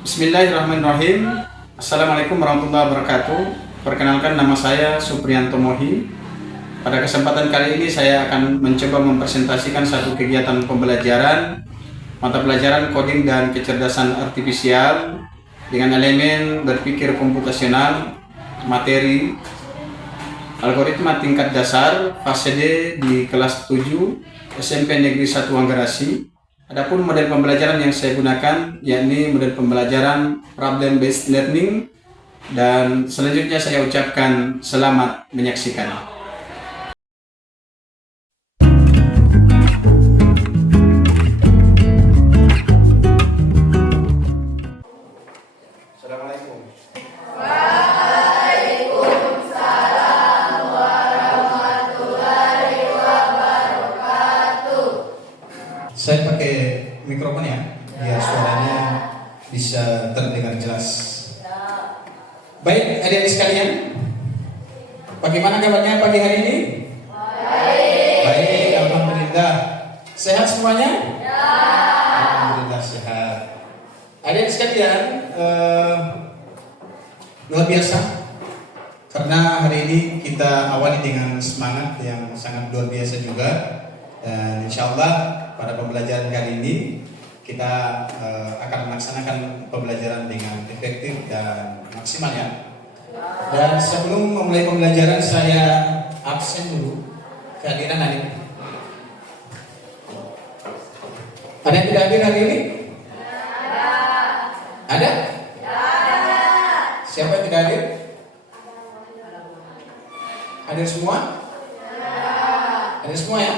Bismillahirrahmanirrahim. Assalamualaikum warahmatullahi wabarakatuh. Perkenalkan, nama saya Supriyanto Mohi. Pada kesempatan kali ini saya akan mencoba mempresentasikan satu kegiatan pembelajaran mata pelajaran coding dan kecerdasan artifisial dengan elemen berpikir komputasional, materi algoritma tingkat dasar fase D di kelas 7 SMP Negeri 1 Anggarasi. Adapun model pembelajaran yang saya gunakan yakni model pembelajaran problem based learning, dan selanjutnya saya ucapkan selamat menyaksikan. Assalamualaikum. Saya pakai mikrofon ya, biar suaranya bisa terdengar jelas. Baik, adik-adik sekalian, bagaimana kabarnya pagi hari ini? Baik, alhamdulillah. Sehat semuanya? Alhamdulillah sehat. Adik-adik sekalian, luar biasa, karena hari ini kita awali dengan semangat yang sangat luar biasa juga. Dan insya Allah pada pembelajaran kali ini kita akan melaksanakan pembelajaran dengan efektif dan maksimal ya. Dan sebelum memulai pembelajaran saya absen dulu kehadiran adik. Ada yang tidak hadir hari ini? Ada? Siapa yang tidak hadir? Hadir semua? Hadir semua ya?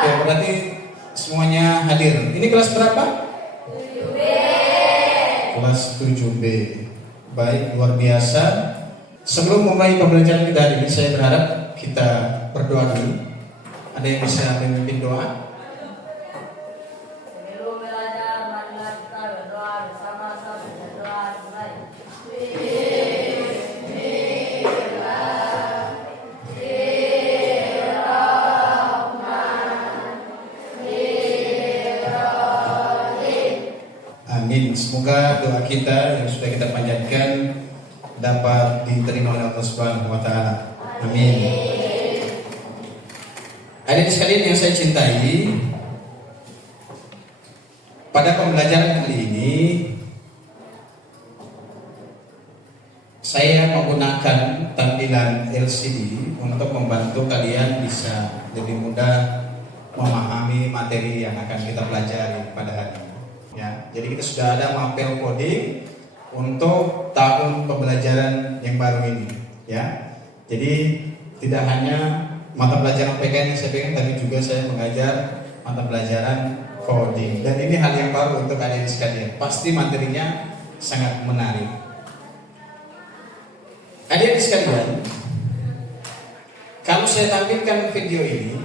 Oke, berarti semuanya hadir. Ini kelas berapa? 7B. Kelas 7B. Baik, luar biasa. Sebelum memulai pembelajaran kita hari ini, saya berharap kita berdoa dulu. Ada yang bisa memimpin doa? Sebelum belajar, marilah kita berdoa bersama-sama. Berdoa dimulai. Amin. Semoga doa kita yang sudah kita panjatkan dapat diterima oleh Allah Subhanahu wa taala. Amin. Adik sekalian yang saya cintai, pada pembelajaran kali ini saya menggunakan tampilan LCD untuk membantu kalian bisa lebih mudah memahami materi yang akan kita pelajari pada hari ini. Ya, jadi kita sudah ada mapel coding untuk tahun pembelajaran yang baru ini. Ya, jadi tidak hanya mata pelajaran PKN yang saya pegang, tapi juga saya mengajar mata pelajaran coding. Dan ini hal yang baru untuk adik sekalian. Pasti materinya sangat menarik. Adik sekalian, kalau saya tampilkan video ini,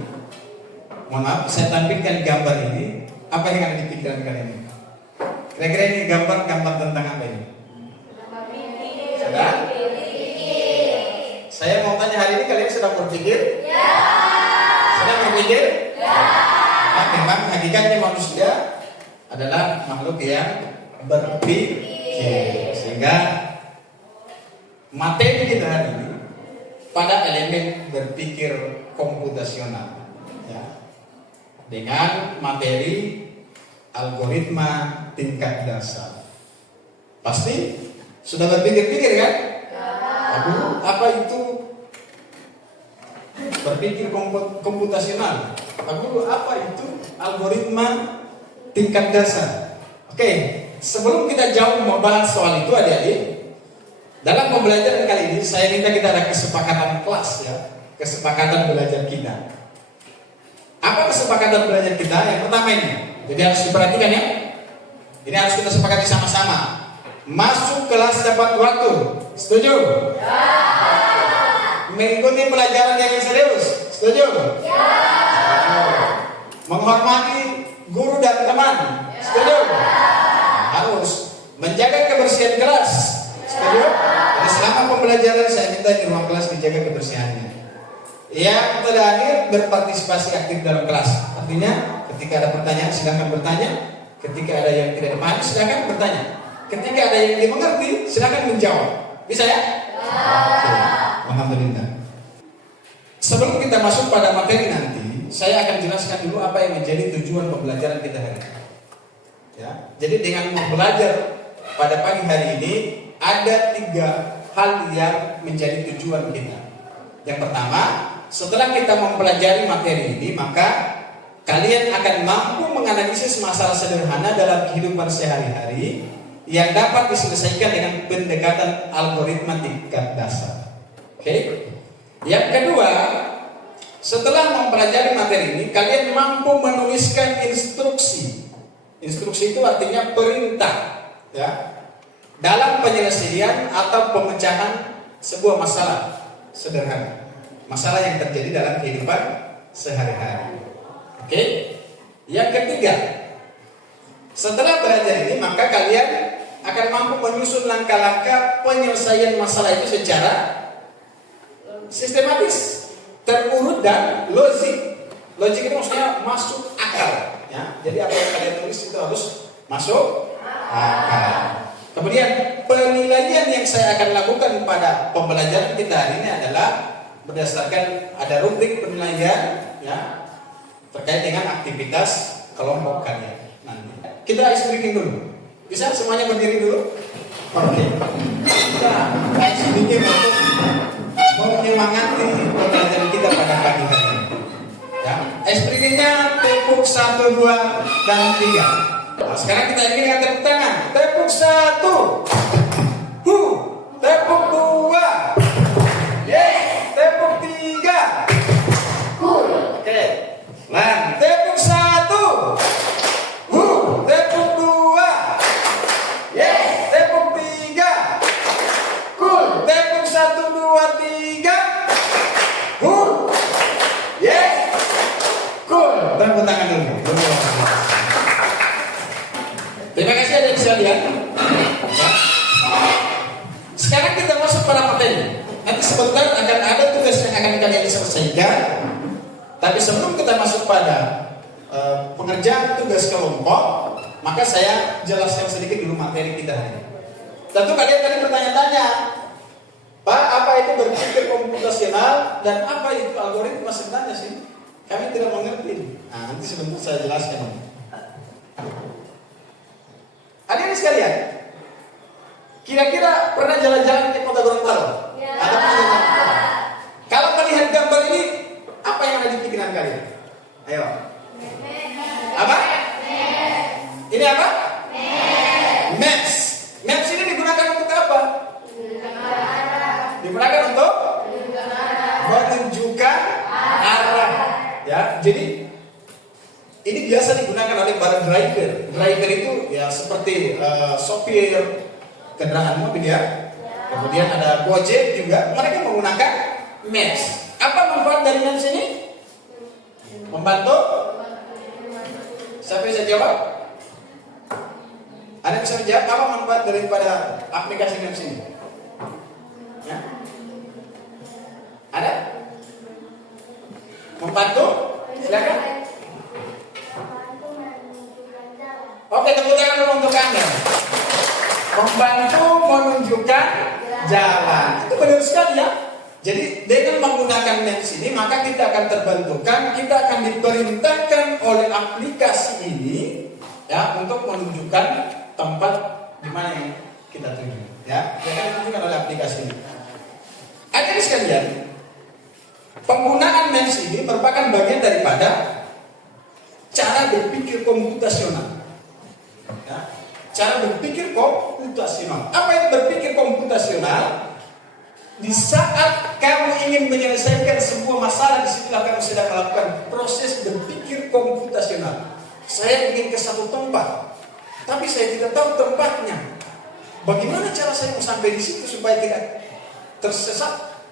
mohon maaf, saya tampilkan gambar ini, apa yang ada di pikiran kalian ini? Kira-kira ini gambar tentang apa ini? Sudah? Saya mau tanya, hari ini kalian sedang berpikir? Ya. Sedang berpikir? Ya. Nah, memang hakikatnya manusia adalah makhluk yang berpikir, sehingga materi kita hari ini pada elemen berpikir komputasional, ya, dengan materi algoritma tingkat dasar. Pasti sudah berpikir-pikir kan? Aduh, apa itu berpikir komputasional? Aduh, apa itu algoritma tingkat dasar? Oke, sebelum kita jauh membahas soal itu adik-adik, dalam pembelajaran kali ini saya minta kita ada kesepakatan kelas ya, kesepakatan belajar kita. Apa kesepakatan belajar kita? Yang pertama ini, jadi harus diperhatikan ya. Ini harus kita sepakati sama-sama. Masuk kelas tepat waktu. Setuju? Ya. Mengikuti pelajaran yang serius. Setuju? Ya. Menghormati guru dan teman. Setuju? Ya. Harus menjaga kebersihan kelas. Setuju? Jadi selama pembelajaran saya minta di ruang kelas dijaga kebersihannya. Yang terakhir, berpartisipasi aktif dalam kelas. Artinya ketika ada pertanyaan silakan bertanya. Ketika ada yang tidak dipahami silakan bertanya. Ketika ada yang dimengerti, silakan menjawab. Bisa ya? Oke. Alhamdulillah. Sebelum kita masuk pada materi nanti, saya akan jelaskan dulu apa yang menjadi tujuan pembelajaran kita hari ini. Ya, jadi dengan belajar pada pagi hari ini ada 3 hal yang menjadi tujuan kita. Yang pertama, setelah kita mempelajari materi ini, maka kalian akan mampu menganalisis masalah sederhana dalam kehidupan sehari-hari yang dapat diselesaikan dengan pendekatan algoritma tingkat dasar. Oke? Yang kedua, setelah mempelajari materi ini, kalian mampu menuliskan instruksi. Instruksi itu artinya perintah, ya, dalam penyelesaian atau pemecahan sebuah masalah sederhana, masalah yang terjadi dalam kehidupan sehari-hari. Oke? Yang ketiga, setelah belajar ini, maka kalian akan mampu menyusun langkah-langkah penyelesaian masalah itu secara sistematis, terurut dan logik. Logik itu maksudnya masuk akal. Ya, jadi apa yang kalian tulis itu harus masuk akal. Kemudian penilaian yang saya akan lakukan pada pembelajaran kita hari ini adalah berdasarkan ada rubrik penilaian, ya, terkait dengan aktivitas kelompok kalian nanti. Kita ice breaking dulu. Bisa semuanya berdiri dulu? Oke. Kita ice breaking untuk menyemangati pembelajaran kita pada pagi hari ini. Ya, ice breakingnya tepuk 1, 2, dan 3. Nah, sekarang kita ini dengan tepuk tangan. Tepuk 1. Tepuk 2. Tepuk 3. Oke. Nah, tepuk 1. Tepuk 2. Tepuk 3. Tepuk 1, 2, 3. Tepuk tangan dulu. Terima kasih adik sekalian. Sekarang kita masuk pada materi. Nanti sebentar akan ada tugas yang akan kalian selesaikan. Tapi sebelum kita masuk pada pengerjaan tugas kelompok, maka saya jelaskan sedikit dulu materi kita hari ini. Tentu kalian tadi bertanya-tanya, Pak, apa itu berpikir komputasional dan apa itu algoritma sebenarnya sih? Kami tidak mengerti. Nah, nanti sebentar saya jelaskan. Hadirin sekalian, kira-kira pernah jalan-jalan ke Kota Gorontalo? Ya. Ada pernah? Kalau melihat gambar ini, apa yang ada di pikiran kalian? Ayo. Apa? Ini apa? Maps. Maps ini digunakan untuk apa? Digunakan untuk menunjukkan arah. Ya, jadi ini biasa digunakan oleh para driver. Driver itu ya seperti sopir kendaraan mobil ya. Kemudian ada Gojek juga. Mereka menggunakan maps. Apa manfaat dari maps ini? Membantu? Siapa bisa jawab? Ada yang bisa menjawab apa manfaat daripada aplikasi maps ini? Ya? Ada? Membantu? Silakan. Oke, tepuk tangan dulu untuk Anda. Membantu menunjukkan jalan. Itu benar sekali ya. Jadi dengan menggunakan maps ini, maka kita akan terbantukan, kita akan diperintahkan oleh aplikasi ini, ya, untuk menunjukkan tempat di mana yang kita tuju. Ya, kita akan ditunjukkan oleh aplikasi ini. Adik sekalian, penggunaan maps ini merupakan bagian daripada cara berpikir komputasional. Ya, cara berpikir komputasional. Apa itu berpikir komputasional? Di saat kamu ingin menyelesaikan sebuah masalah, disitulah kamu sedang melakukan proses berpikir komputasional. Saya ingin ke satu tempat, tapi saya tidak tahu tempatnya. Bagaimana cara saya mau sampai di situ supaya tidak tersesat?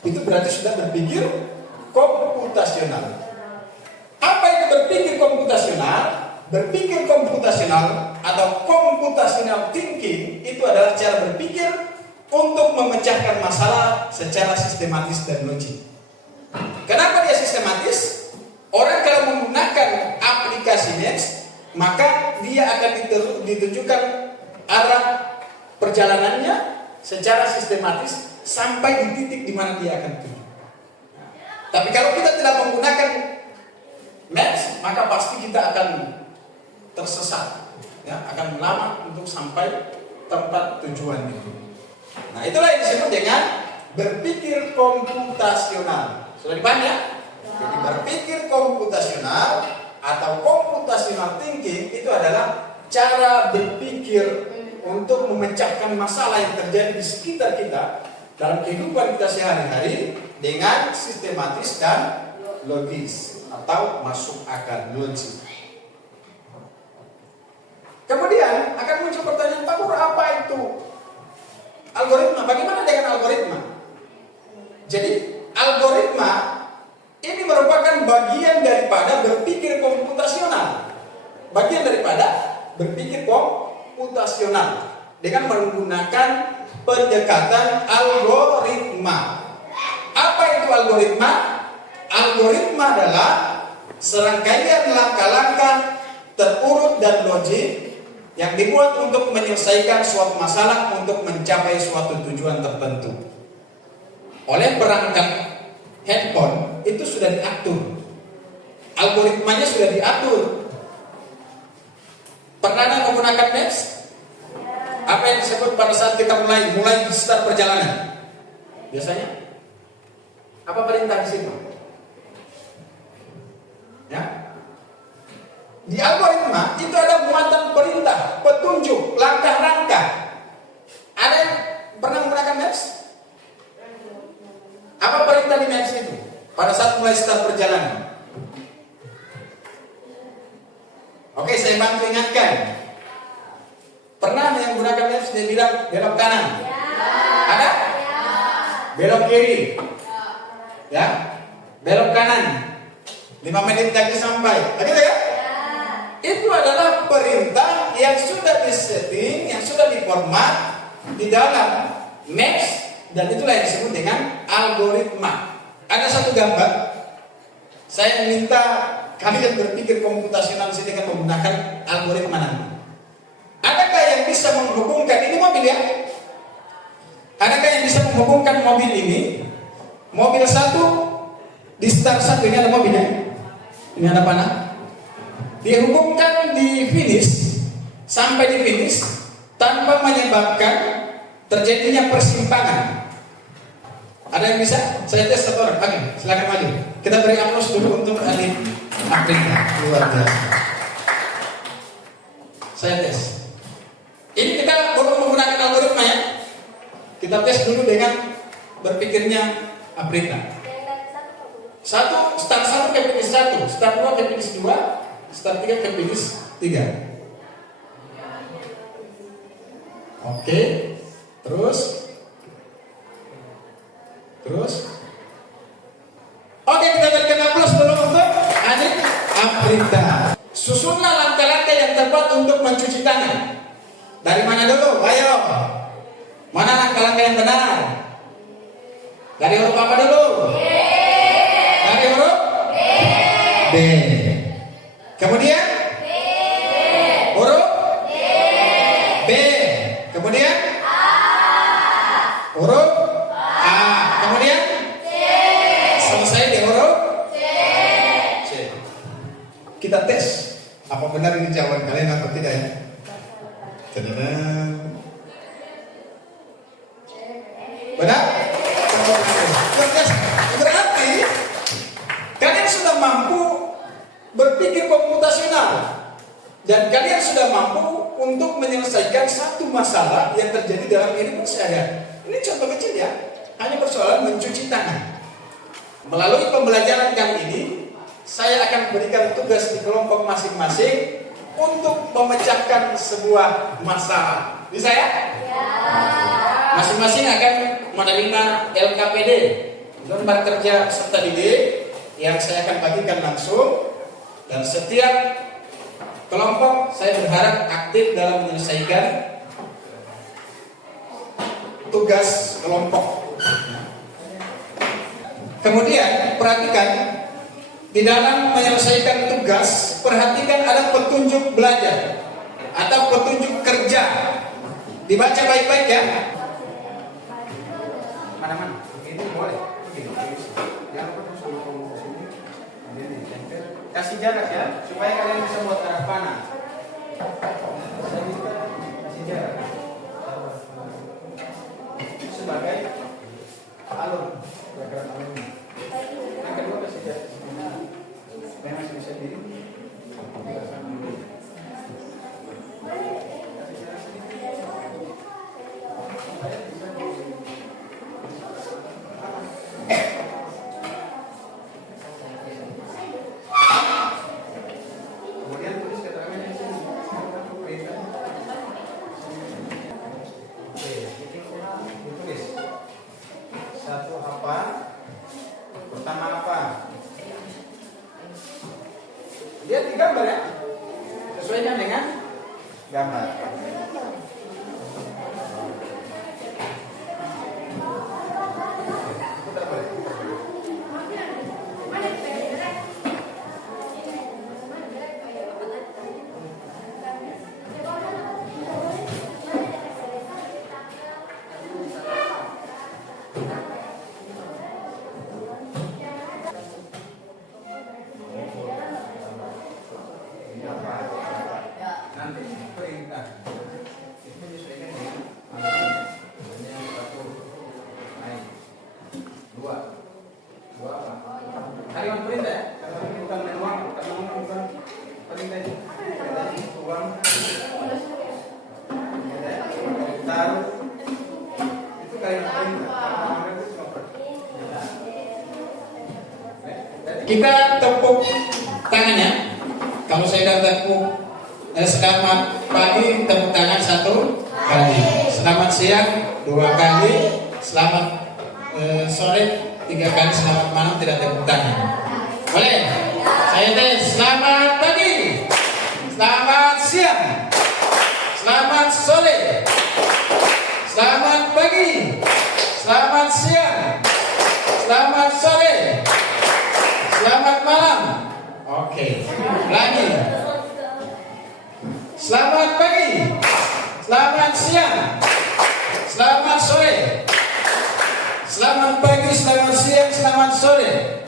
Itu berarti sudah berpikir komputasional. Apa itu berpikir komputasional? Berpikir komputasional atau computational thinking itu adalah cara berpikir untuk memecahkan masalah secara sistematis dan logik. Kenapa dia sistematis? Orang kalau menggunakan aplikasi Maps, maka dia akan ditunjukkan arah perjalanannya secara sistematis sampai di titik di mana dia akan tuju. Tapi kalau kita tidak menggunakan maps, maka pasti kita akan tersesat, ya, akan lama untuk sampai tempat tujuan itu. Nah, itulah yang disebut dengan berpikir komputasional. Sudah dipahami ya? Jadi berpikir komputasional atau computational thinking itu adalah cara berpikir untuk memecahkan masalah yang terjadi di sekitar kita dalam kehidupan kita sehari-hari dengan sistematis dan logis atau masuk akal, logis. Kemudian akan muncul pertanyaan, Pak Guru, apa itu algoritma? Bagaimana dengan algoritma? Jadi algoritma ini merupakan bagian daripada berpikir komputasional. Bagian daripada berpikir komputasional dengan menggunakan pendekatan algoritma. Apa itu algoritma? Algoritma adalah serangkaian langkah-langkah terurut dan logik yang dibuat untuk menyelesaikan suatu masalah untuk mencapai suatu tujuan tertentu. Oleh perangkat handphone itu sudah diatur, algoritmanya sudah diatur. Pernah menggunakan maps? Apa yang disebut pada saat kita mulai start perjalanan? Biasanya apa perintah di situ? Ya. Di algoritma itu ada muatan perintah, petunjuk, langkah-langkah. Ada yang pernah menggunakan maps? Apa perintah di maps itu pada saat mulai start perjalanan? Oke, saya bantu ingatkan. Pernah yang menggunakan maps dia bilang belok kanan? Ya. Ada? Ya. Belok kiri? Ya. Belok kanan? 5 menit lagi sampai. Begitu ya? Itu adalah perintah yang sudah disetting, yang sudah diformat di dalam maps, dan itulah yang disebut dengan algoritma. Ada satu gambar, saya minta kalian berpikir komputasional di sini dengan menggunakan algoritma nanti. Adakah yang bisa menghubungkan ini mobil ya? Adakah yang bisa menghubungkan mobil ini? Mobil satu di start satu, ini ada mobilnya, ini ada panah. Dihubungkan di finish, sampai di finish tanpa menyebabkan terjadinya persimpangan. Ada yang bisa? Saya tes satu orang. Oke, silakan maju. Kita beri aplaus dulu untuk ahli Afrika. Luar biasa. Saya tes. Ini kita belum menggunakan algoritma ya. Kita tes dulu dengan berpikirnya Afrika. Start satu ke finish satu, start 2 ke finish 2. Start 3 ke finish 3. Oke. Terus. Oke, kita berikan aplaus dulu untuk adik Afrika. Susunlah langkah-langkah yang tepat untuk mencuci tangan. Dari mana dulu? Ayo. Mana langkah-langkah yang benar? Dari huruf apa dulu? Dari huruf B. Kemudian huruf B. Kemudian huruf A. Kemudian selesai di huruf C. Kita tes apa benar ini jawaban kalian atau tidak ya? Benar? Berarti kalian sudah mampu berpikir komputasional dan kalian sudah mampu untuk menyelesaikan satu masalah yang terjadi dalam kehidupan sehari-hari. Ini contoh kecil ya, hanya persoalan mencuci tangan. Melalui pembelajaran kali ini, saya akan berikan tugas di kelompok masing-masing untuk memecahkan sebuah masalah. Bisa ya? Ya. Masing-masing akan menerima LKPD, lembar kerja peserta didik, yang saya akan bagikan langsung. Dan setiap kelompok saya berharap aktif dalam menyelesaikan tugas kelompok. Kemudian perhatikan di dalam menyelesaikan tugas, perhatikan ada petunjuk belajar atau petunjuk kerja Dibaca baik-baik ya. Mana-mana? Ini boleh. Jangan lupa terus sama kamu ke sini. Ini tempel. Kasih jarak ya, supaya kalian bisa buat arah panah. Kasih jarak. Sebagai alur bergerak alur ini. Yang kedua kasih jarak. Yang masih bisa diri. Kemudian tulis keterangannya di sini. Oke, ditulis. Satu apa? Pertama apa? Lihat di gambar ya. Sesuaikan dengan gambar. Putar balik. Ini apa? Nanti perintah. Itu menyesuaikan dengan alurnya. Satu, naik. Dua apa? Kalimat perintah ya? Kalimat ini bukan main uang, bukan perintah itu. Perintah itu uang. Taruh. Itu kalimat perintah. Kita tepuk tangannya. Kalau saya dah tepuk selamat pagi, tepuk tangan 1 kali. Selamat siang 2 kali. Selamat sore 3 kali. Selamat malam tidak tepuk tangan. Boleh? Saya tes. Selamat pagi. Selamat siang. Selamat sore. Selamat pagi. Selamat siang. Selamat sore. Selamat malam. Oke. Lagi. Selamat pagi. Selamat siang. Selamat sore. Selamat pagi, selamat siang, selamat sore.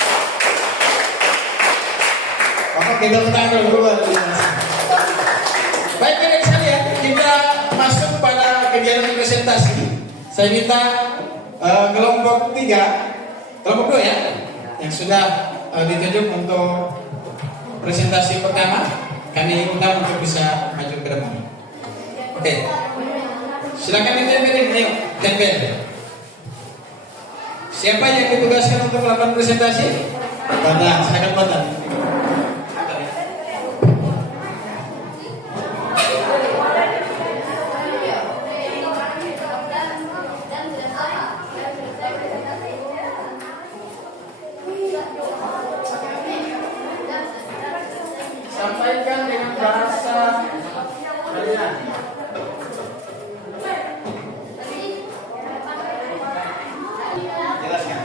Oke, kita menang dulu. Baik, adik sekalian, kita masuk pada kegiatan presentasi. Saya minta kelompok 3, kelompok 2 ya, yang sudah ditunjuk untuk presentasi pertama, kami undang untuk bisa maju ke depan. Oke, silakan ditempelin, ayo tempel. Siapa yang ditugaskan untuk melakukan presentasi? Badan, silakan badan. Sampaikan dengan bahasa kalian. Jelaskan.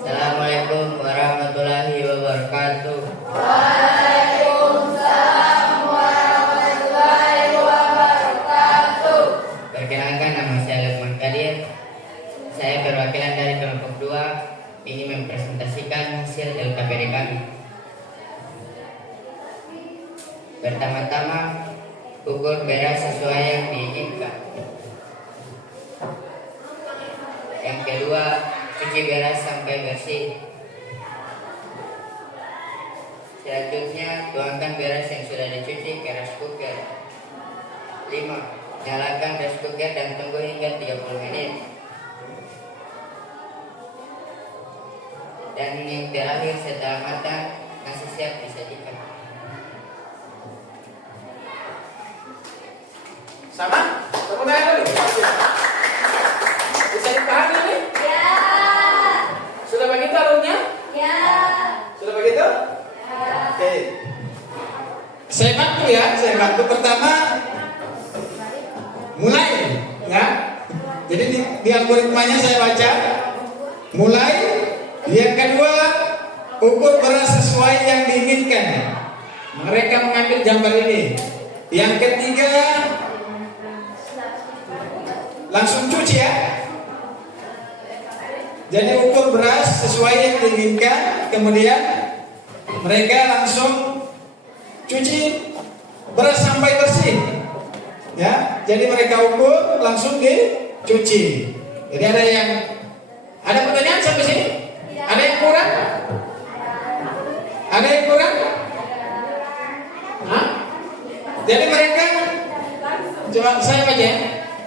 Assalamualaikum warahmatullahi wabarakatuh. Waalaikumsalam warahmatullahi wabarakatuh. Perkenalkan, nama saya Lukman Kadir. Saya perwakilan dari kelompok 2 ingin mempresentasikan hasil LKPD kami. Pertama-tama, ukur beras sesuai yang diinginkan. Yang kedua, cuci beras sampai bersih. Selanjutnya, tuangkan beras yang sudah dicuci ke rice cooker. 5. Nyalakan rice cooker dan tunggu hingga 30 menit. Dan yang terakhir, setelah matang, nasi siap disajikan. Sama? Tepuk tangan dulu. Bisa dipahami nih? Ya. Sudah begitu alurnya? Ya. Sudah begitu? Oke. Saya bantu ya, saya bantu. Pertama, mulai ya. Jadi di algoritmanya saya baca. Mulai. Yang kedua, ukur beras sesuai yang diinginkan. Mereka mengambil gambar ini. Yang ketiga, langsung cuci ya. Jadi ukur beras sesuai yang diinginkan, kemudian mereka langsung cuci beras sampai bersih. Ya, jadi mereka ukur langsung dicuci. Jadi ada pertanyaan sampai sini? Ada yang kurang? Ada yang kurang? Hah? Jadi mereka, coba saya baca.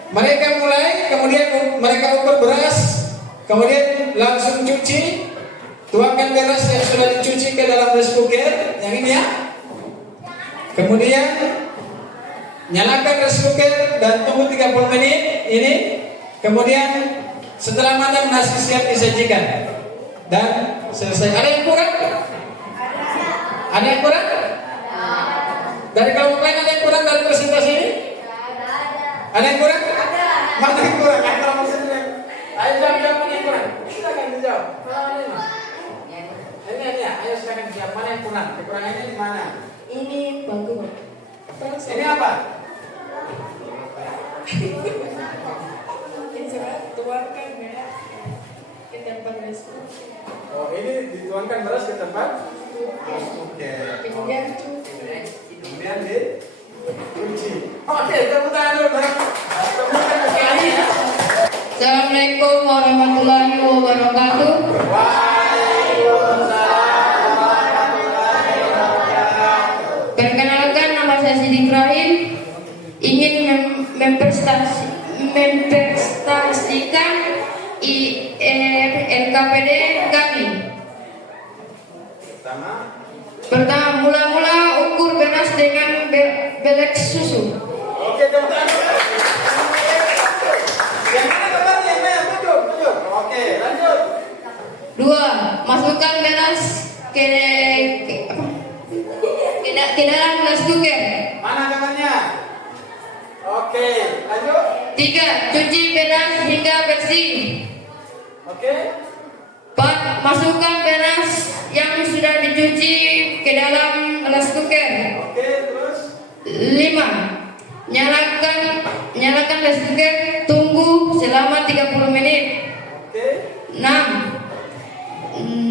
Mereka mulai, kemudian mereka ukur beras, kemudian langsung cuci, tuangkan beras yang sudah dicuci ke dalam rice cooker, yang ini ya. Kemudian nyalakan rice cooker dan tunggu 30 menit ini. Kemudian setelah matang nasi siap disajikan dan selesai. Ada yang kurang? Ada yang kurang? Dari kelompok lain ada yang kurang dari presentasi ini? Ada yang kurang? Mana yang kurang? Ayo jawab mana yang kurang? Silakan dijawab. Ini ya. Ayo silakan dijawab mana yang kurang? Kekurangannya di mana? Ini bagus. Ini apa? Tuangkan ya ke tempat restu. Oh, ini dituangkan beras ke tempat. Oke. Kemudian Kemudian dicuci. Oke, tepuk tangan dulu. Tepuk tangan sekali. Assalamualaikum warahmatullahi wabarakatuh. Perkenalkan, nama saya Sidik Rahim. Ingin memprestasikan LKPD kami. Pertama, mula-mula ukur beras dengan belek susu. Oke, tepuk tangan. Yang mana gambarnya? Yang mana? Tunjuk. Oke, lanjut. 2. Masukkan beras ke dalam gelas cooker. Mana gambarnya? Oke, lanjut. 3. Cuci beras hingga bersih. Oke. 4. Masukkan beras yang sudah dicuci ke dalam gelas cooker. Oke, terus. 5. Nyalakan gelas cooker, tunggu selama 30 menit. Oke. 6.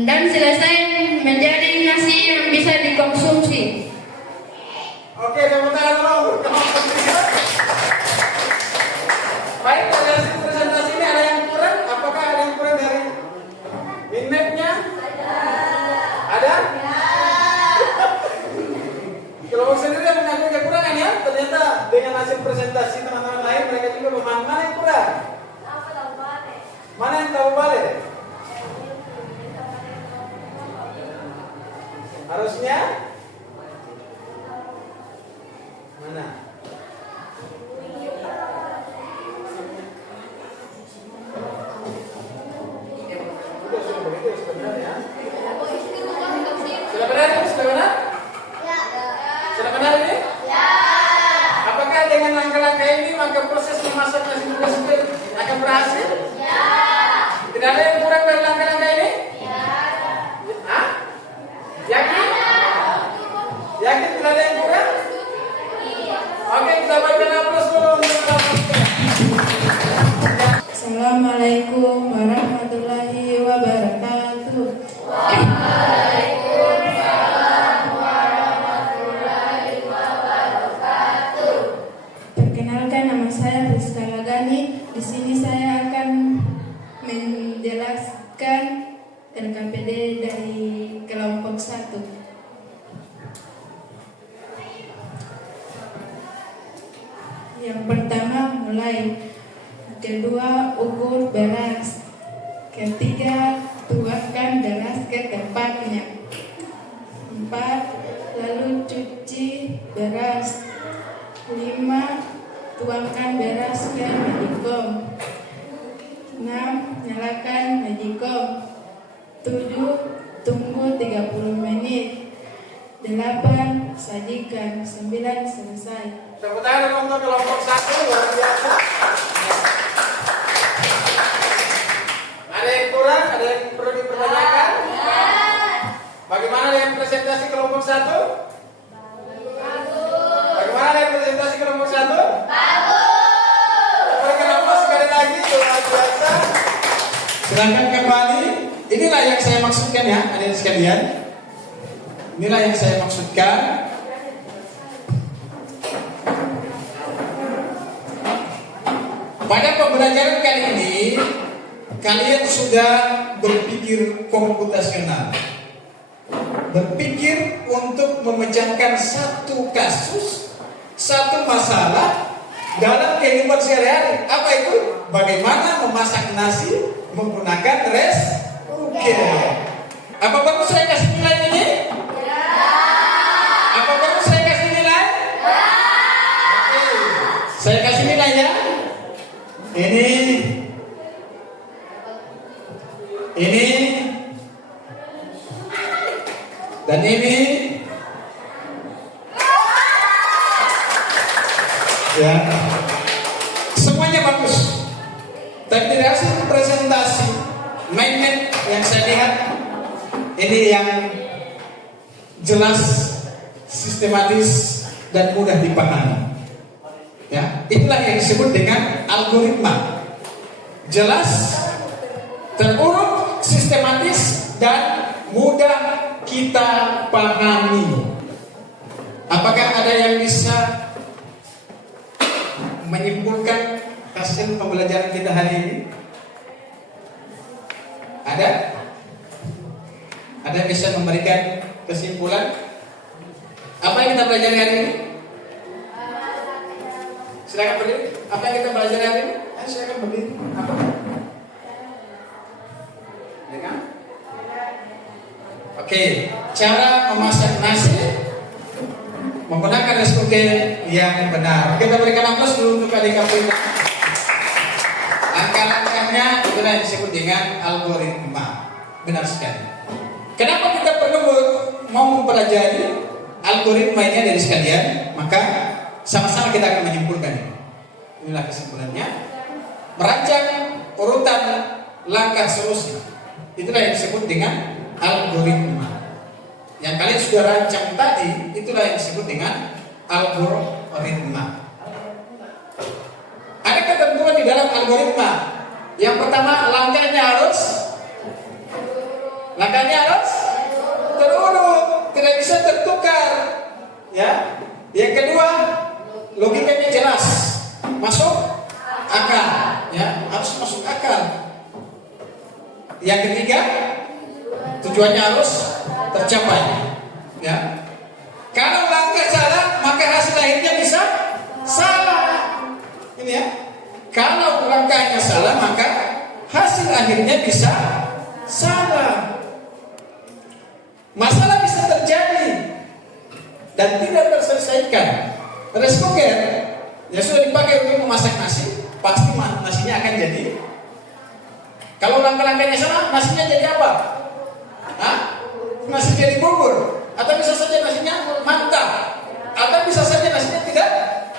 Dan selesai menjadi nasi yang bisa dikonsumsi. Oke, tepuk tangan dulu. Baik, dari hasil presentasi ini ada yang kurang? Apakah ada yang kurang dari minmapnya? Ada? Kelompok sendiri yang mengakui kekurangan ya. Ternyata dengan hasil presentasi teman-teman lain mereka juga memahami mana yang kurang. Mana yang tahu balik? Harusnya mana? Sudah begitu, sudah benar ya? Sudah benar? Sudah benar? Sudah benar ini? Apakah dengan langkah-langkah ini maka proses memasak nasi beras akan berhasil? Tidak ada yang kurang dari langkah-langkah ini? Hah? Yakin? Yakin tidak ada yang kurang? Oke, kita berikan aplaus dulu untuk kelompoknya. Assalamualaikum warahmatullahi wabarakatuh. Perkenalkan, nama saya Rizka Lagani. Di sini saya akan menjelaskan LKPD dari kelompok 1. Yang pertama mulai. Kedua, ukur beras. Ketiga, tuangkan beras ke tempatnya. 4. Lalu cuci beras. 5. Tuangkan beras ke magicom. 6. Nyalakan magicom. 7. Tunggu 30 menit. 8. Sajikan. 9. Selesai. Tepuk tangan untuk kelompok 1, luar biasa. Ada yang kurang? Ada yang perlu dipertanyakan? Bagaimana dengan presentasi kelompok 1? Bagaimana dengan presentasi kelompok 1? Berikan aplaus sekali lagi. Sedangkan kembali, inilah yang saya maksudkan ya, adik sekalian. Inilah yang saya maksudkan. Pada pembelajaran kali ini, kalian sudah berpikir komputasional. Berpikir untuk memecahkan satu kasus, satu masalah dalam kehidupan sehari-hari. Apa itu? Bagaimana memasak nasi menggunakan rice cooker. Apa perlu saya kasih nilai ini? Apa perlu saya kasih nilai? Oke. Saya kasih nilai ya. Ini dan ini ya, semuanya bagus. Tapi dari hasil presentasi main yang saya lihat, ini yang jelas, sistematis dan mudah dipahami. Ya, itulah yang disebut dengan algoritma. Jelas, terurut, sistematis dan mudah kita pahami. Apakah ada yang bisa menyimpulkan hasil pembelajaran kita hari ini? Ada? Ada yang bisa memberikan kesimpulan? Apa yang kita belajar hari ini? Silakan berdiri. Apa yang kita belajar hari ini? Silakan berdiri. Apa? Dengar? Oke, cara memasak nasi menggunakan rice cooker yang benar. Kita berikan aplaus dulu untuk adik kita. Langkah-langkahnya itulah yang disebut dengan algoritma. Benar sekali. Kenapa kita perlu mau mempelajari algoritma ini dari sekalian? Maka sama-sama kita akan menyimpulkan ini. Inilah kesimpulannya. Merancang urutan langkah solusi. Itulah yang disebut dengan algoritma. Yang kalian sudah rancang tadi, itulah yang disebut dengan algoritma. Ada ketentuan di dalam algoritma. Yang pertama, langkahnya harus terurut, tidak bisa tertukar. Ya. Yang kedua, logikanya jelas, masuk akal. Ya, harus masuk akal. Yang ketiga, tujuannya harus tercapai. Ya. Kalau langkah salah, maka hasil akhirnya bisa salah. Ini ya. Kalau langkahnya salah, maka hasil akhirnya bisa salah. Masalah bisa terjadi dan tidak terselesaikan. Rice cooker yang sudah dipakai untuk memasak nasi, pasti nasinya akan jadi. Kalau langkah-langkahnya salah, nasinya jadi apa? Nasi jadi bubur, atau bisa saja nasinya matang, atau bisa saja nasinya tidak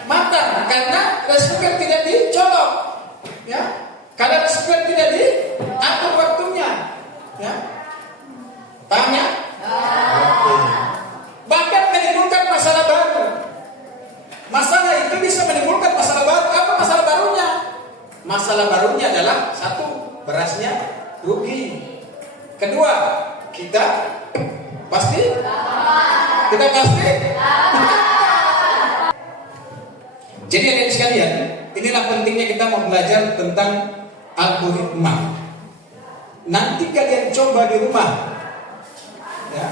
matang karena rice cooker tidak dicolok, ya. Karena rice cooker tidak diatur waktunya, ya. Paham ya? Bahkan menimbulkan masalah baru. Masalah itu bisa menimbulkan masalah baru. Apa masalah barunya? Masalah barunya adalah satu, berasnya rugi. Kedua, kita pasti. Jadi adik sekalian, inilah pentingnya kita mau belajar tentang algoritma. Nanti kalian coba di rumah. Ya.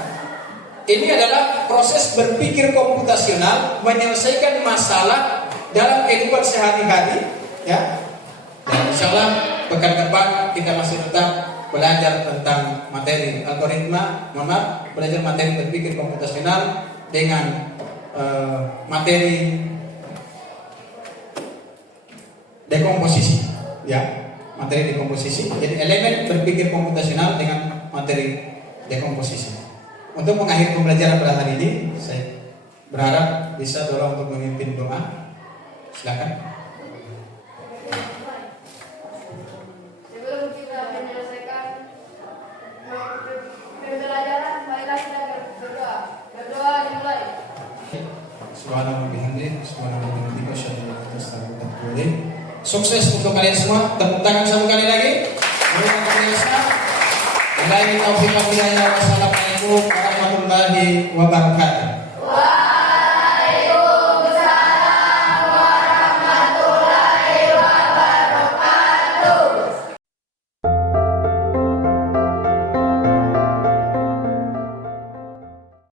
Ini adalah proses berpikir komputasional menyelesaikan masalah dalam kehidupan sehari-hari, ya. Dan insyaallah pekan depan kita masih tetap belajar tentang materi algoritma, belajar materi berpikir komputasional dengan materi dekomposisi, ya, materi dekomposisi. Jadi elemen berpikir komputasional dengan materi dekomposisi. Untuk mengakhiri pembelajaran pada hari ini, saya berharap bisa tolong untuk memimpin doa. Silakan. Sebelum kita menyelesaikan pembelajaran, marilah kita berdoa. Berdoa dimulai. Subhanallah bihamdihi, subhanallah bihamdihi, asyhadu an la ilaha illa anta, astaghfiruka wa atubu ilaik. Sukses untuk kalian semua. Tepuk tangan satu kali lagi. Terima kasih. Wassalamualaikum warahmatullahi wabarakatuh.